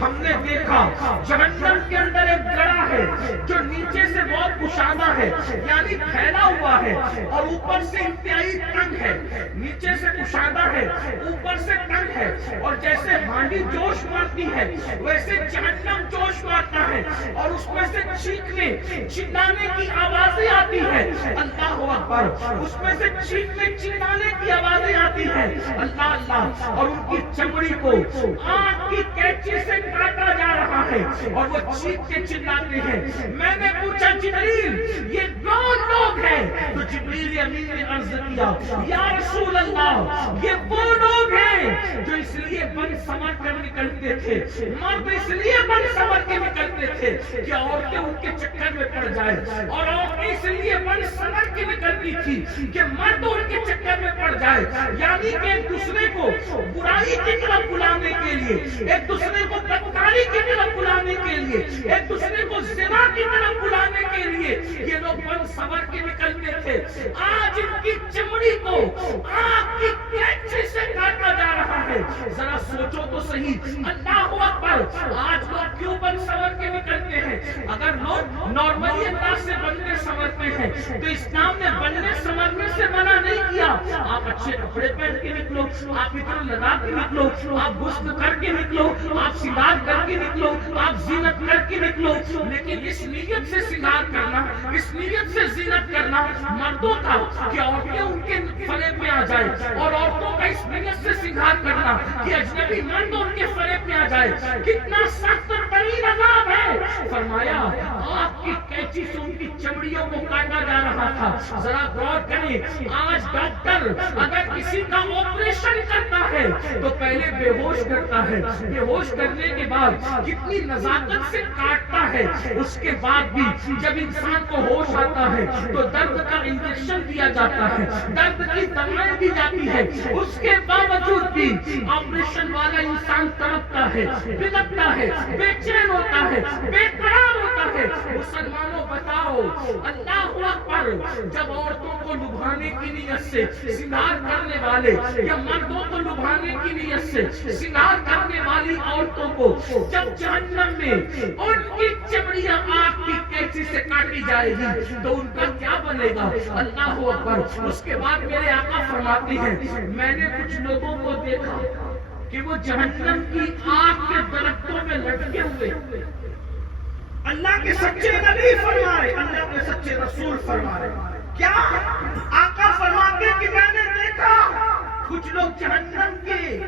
ہم نے دیکھا جہنم کے اندر ایک گڑھا ہے جو نیچے سے بہت کشادہ ہے، یعنی پھیلا ہوا ہے، اور اوپر سے انتہائی تنگ ہے۔ نیچے سے کشادہ ہے، اوپر سے تنگ ہے، اور جیسے ہانڈی جوش مارتی ہے ویسے جہنم جوش مارتا ہے، اور اس میں سے چیخنے چلانے کی آوازیں آتی ہے۔ اللہ اکبر! اس میں سے چیخنے چلانے کی آوازیں آتی ہے، اللہ اللہ، اور ان کی چمڑی کو آگ کی کینچی سے کاٹا جا رہا ہے، اور وہ چیخ کے چلاتے ہیں۔ میں نے پوچھا جبریل یہ کون لوگ ہیں؟ تو جبریل امین نے عرض کیا یا رسول اللہ یہ وہ لوگ ہیں جو اس لیے بن سمر کر نکلتے تھے، مرد اس لیے بن سمر کے نکلتے تھے کہ عورتیں ان کے چکر میں پڑ جائیں، اور عورتیں اس لیے بن سمر کے نکلتی تھی کہ مرد ان کے چکر میں پڑ جائے، یعنی کہ ایک دوسرے کو برائی کی طرف بلانے کے لیے، ایک دوسرے کو بدکاری کی طرف بلانے کے لیے، ایک دوسرے کو زنا کی طرف بلانے کے لیے یہ لوگ بن سمر کے نکلتے تھے۔ آج ان کی چمڑی کو آگ کی کینچی سے کاٹا جا رہا ہے۔ ذرا سوچو تو صحیح، اللہ اکبر! آج لوگ کیوں بن سمر کے نکلتے ہیں؟ اگر لوگ نارملی انداز سے بننے سمرتے ہیں تو اسلام نے بننے سمرنے سے منع نہیں کیا۔ آپ اچھے کپڑے پہن کے نکلو، آپ ادھر لگا کے نکلو، آپ غسل کر کے نکلو، آپ سنگار کر کے نکلو، آپ زینت کر کے نکلو، لیکن اس نیت سے سنگار کرنا، اس نیت سے زینت کرنا مردوں کا کہ عورتیں ان کے فریب میں آ جائے، اور عورتوں کا اس نیت سے سنگار کرنا کہ اجنبی مرد ان کے فریب میں آ جائے، کتنا سخت ترین عذاب ہے۔ فرمایا آگ کی کینچی سے ان کی چمڑیوں کو کاٹا جا رہا تھا۔ ذرا غور کریں، آج ڈاکٹر اگر کسی کا آپریشن کرتا ہے تو پہلے بے ہوش کرتا ہے، بے ہوش کرنے کے بعد کتنی نزاکت سے کاٹتا ہے، اس کے بعد بھی جب انسان کو ہوش آتا ہے تو درد کا انجیکشن دیا جاتا ہے، درد کی دوائیں دی جاتی ہے، اس کے باوجود بھی آپریشن والا انسان تڑپتا ہے، بلکتا ہے، بے چین ہوتا ہے، بے قرار ہوتا ہے۔ مسلمانوں بتاؤ، اللہ اکبر! جب عورتوں کو لبھانے کی نیت سے سنگار کرنے والے یا مردوں کو لبھانے کی نیت سے سنگار کرنے والی عورتوں کو جب جہنم میں ان کی چمڑیاں آگ کی کینچی سے کاٹی جائے گی تو ان کا کیا بنے گا؟ اللہ اکبر! اس کے بعد میرے آقا فرماتے ہیں میں نے کچھ لوگوں کو دیکھا کہ وہ جہنم کی آگ کے درختوں میں لٹکے ہوئے۔ اللہ کے سچے نبی فرمائے، اللہ کے سچے رسول فرمائے، کیا آقا فرماتے کہ میں نے دیکھا کچھ لوگ جہنم کے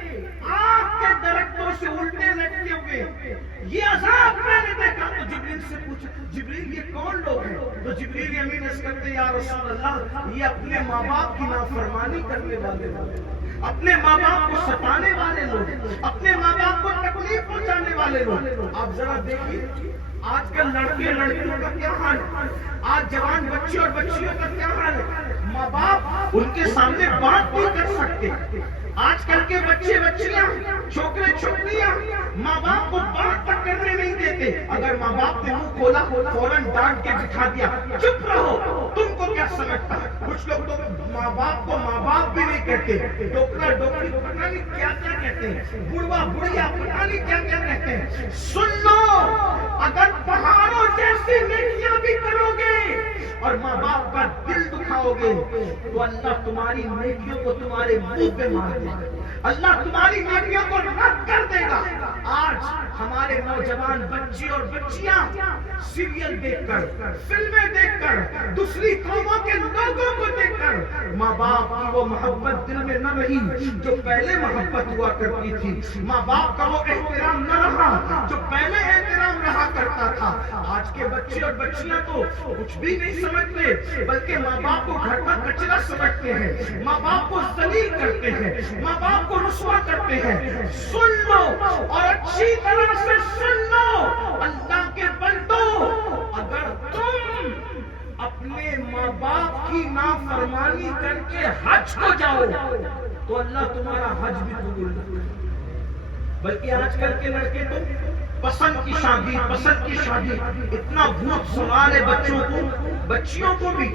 آگ کے درختوں سے الٹے لٹکے ہوئے، یہ عذاب میں نے دیکھا۔ تو جبریل سے پوچھا جبریل یہ کون لوگ ہیں؟ تو جبریل امین عرض کرتے یا رسول اللہ یہ اپنے ماں باپ کی نافرمانی کرنے والے لوگ، اپنے ماں باپ کو ستانے والے لوگ، اپنے ماں باپ کو تکلیف پہنچانے والے لوگ۔ آپ ذرا دیکھیے آج کل لڑکے لڑکیوں کا کیا حال ہے، آج جوان بچے اور بچیوں کا کیا حال ہے، ماں باپ ان کے سامنے بات نہیں کر سکتے۔ آج کل کے بچے بچیاں چھوکرے چھوکریاں ماں باپ کو بات تک کرنے نہیں دیتے، اگر ماں باپ نے منہ کھولا فوراً ڈانٹ کے دکھا دیا چپ رہو، تم کو کیا سمجھتا ہے۔ کچھ لوگ تو ماں باپ کو ماں باپ بھی نہیں کہتے، ڈوکرا ڈوکری پتہ نہیں کیا کیا کہتے ہیں، بڑھوا بڑھیا پتہ نہیں کیا کیا کہتے ہیں۔ سن لو، اگر پہاڑوں جیسی نیکیاں بھی کرو گے اور ماں باپ کا دل دکھاؤ گے تو اللہ تمہاری نیکیوں کو تمہارے منہ پہ مار دے گا، اللہ تمہاری نیکیوں کو رد کر دے گا۔ آج ہمارے نوجوان بچے اور بچیاں سیریل دیکھ کر، فلمیں دیکھ کر، دوسری قوموں کے لوگوں کو دیکھ کر ماں باپ کی وہ محبت دل میں نہ رہی جو پہلے محبت ہوا کرتی تھی، ماں باپ کا وہ احترام نہ رہا جو پہلے احترام رہا کرتا تھا۔ آج کے بچے اور بچیاں تو کچھ بھی نہیں سمجھتے بلکہ ماں باپ کو گھر کا کچرا سمجھتے ہیں، ماں باپ کو ذلیل کرتے ہیں، ماں باپ کو رسوا کرتے ہیں۔ سن لو اور اچھی طرح سے سن لو اللہ کے بندو، اگر تم اپنے ماں باپ کی نافرمانی کر کے حج کو جاؤ تو اللہ تمہارا حج بھی قبول نہ کرے۔ بلکہ آج کل کے لڑکے تو پسند کی شادی اتنا بھوت سوال ہے بچوں کو، بچیوں کو بھی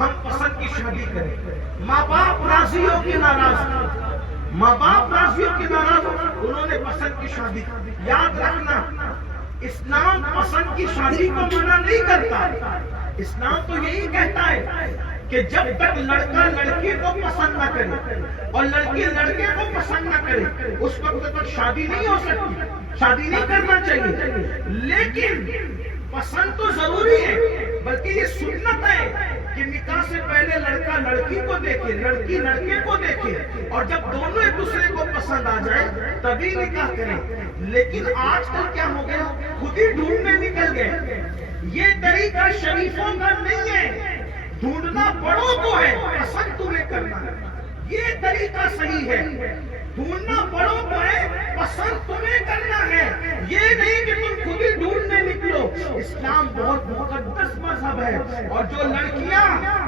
ہم پسند کی شادی کریں، ماں باپ راضی ہو کہ ناراض ہو، ماں باپ راضی ہو کے ناراض ہو، انہوں نے پسند کی شادی کی۔ یاد رکھنا اسلام پسند کی شادی کو منع نہیں کرتا، اسلام تو یہی کہتا ہے کہ جب تک لڑکا لڑکی کو پسند نہ کرے اور لڑکی لڑکے کو پسند نہ کرے اس وقت تک شادی نہیں ہو سکتی، شادی نہیں کرنا چاہیے۔ لیکن پسند تو ضروری ہے، بلکہ یہ سنت ہے کہ نکاح سے پہلے لڑکا لڑکی کو دیکھے، لڑکی لڑکے کو دیکھے، اور جب دونوں ایک دوسرے کو پسند آ جائے تبھی نکاح کریں۔ لیکن آج کل کیا ہو گیا، خود ہی ڈھونڈنے نکل گئے۔ یہ طریقہ شریفوں کا نہیں ہے، ڈھونڈنا بڑوں کو ہے، پسند تمہیں کرنا ہے، یہ طریقہ صحیح ہے۔ ڈھونڈنا بڑوں کو ہے، پسند تمہیں کرنا ہے، یہ نہیں کہ تم خود ہی ڈھونڈنے نکلو۔ اسلام بہت مقدس مذہب ہے، اور جو لڑکیاں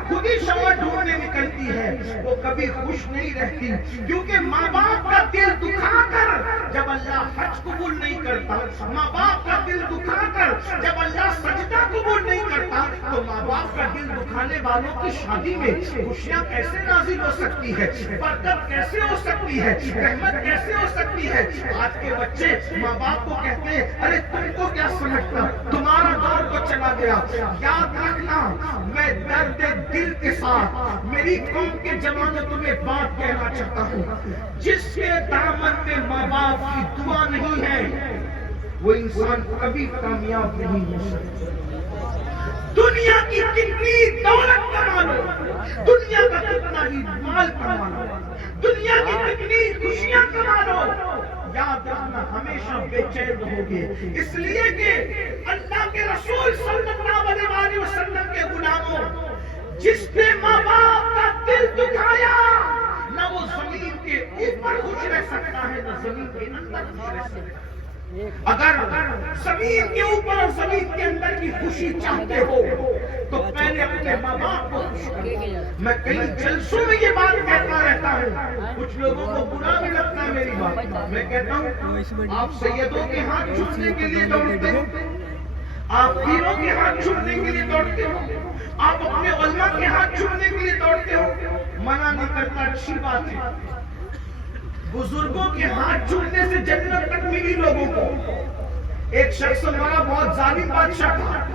خود ہی شوہر ڈھونڈنے نکلتی ہے وہ کبھی خوش نہیں رہتی، کیونکہ ماں باپ کا دل دکھا کر جب اللہ حج قبول نہیں کرتا، ماں باپ کا دل دکھا کر جب اللہ سجدہ قبول نہیں کرتا، تو ماں باپ کا دل دکھانے والوں کی شادی میں خوشیاں کیسے نازل ہو سکتی ہے، برکت کیسے ہو سکتی ہے، رحمت کیسے ہو سکتی ہے۔ آج کے بچے ماں باپ کو کہتے ہیں ارے تم کو کیا سمجھتا، تمہارا دور تو چلا گیا۔ یاد رکھنا، میں درد دل کے ساتھ میری قوم کے جوانوں میں بات کہنا چاہتا ہوں، جس کے دامن میں ماں باپ کی دعا نہیں ہے وہ انسان کبھی کامیاب نہیں ہو سکتا۔ دنیا کی کتنی دولت کما لو، دنیا کا کتنا ہی مال کما لو، دنیا کی کتنی خوشیاں کما لو، یاد رکھنا ہمیشہ بے چین رہو گے، اس لیے کہ اللہ کے رسول صلی اللہ علیہ وسلم کے غلاموں، جس نے ماں باپ کا دل دکھایا نہ وہ زمین کے اوپر خوش رہ سکتا ہے نہ زمین کے اندر خوش رہ سکتا ہے۔ اگر زمین کے اوپر اور زمین کے اندر کی خوشی چاہتے ہو تو پہلے اپنے ماں باپ کو خوش کرو۔ میں کئی جلسوں میں یہ بات کہتا رہتا ہوں، کچھ لوگوں کو برا بھی لگتا ہے میری بات، میں کہتا ہوں آپ سیدوں کے ہاتھ چھونے کے لیے دوڑتے ہو، آپ پیروں کے ہاتھ چھونے کے لیے دوڑتے ہو، آپ اپنے علماء کے ہاتھ چھونے کے لیے دوڑتے ہو، منع نہیں کرتا، اچھی بات ہے۔ بزرگوں کے ہاتھ چھوٹنے سے جنت تک ملی لوگوں کو۔ ایک شخص ہمارا بہت ظالم بادشاہ تھا،